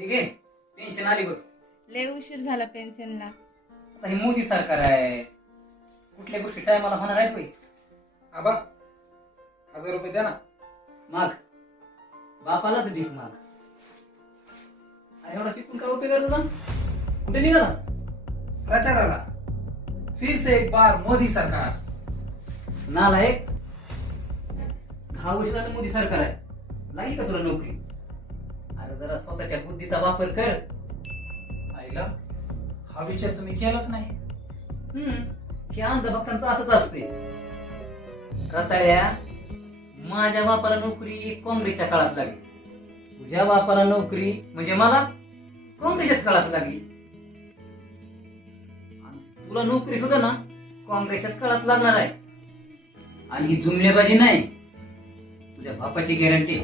ठीक आहे पेन्शन आली बघ. लय उशीर झाला पेन्शनला आता हे मोदी सरकार आहे. कुठल्या गोष्टी टायमाला होणार आहेत बाई? आबा हजार रुपये द्या ना. माग बापालाच भीक माग. अरे एवढा शिकून काय उपयोग आहे तुझा? कुठे निघाला? प्रचाराला. फिर से एक बार मोदी सरकार. नालायक दहा वर्ष झालं मोदी सरकार आहे. लागली का तुला नोकरी? अरे जरा स्वतःच्या बुद्धीचा वापर कर. आईला हा विचार तुम्ही केलाच नाही. हम्म. हे अंधभक्तांचं असंच असते रताळ्या माझ्या बापाला नोकरी काँग्रेसच्या काळात लागली. तुझ्या बापाला नोकरी म्हणजे मला काँग्रेसच्याच काळात लागली. आणि तुला नोकरी सुद्धा ना काँग्रेसच्याच काळात लागणार आहे. आणि ही जुमलेबाजी नाही. तुझ्या बापाची गॅरंटी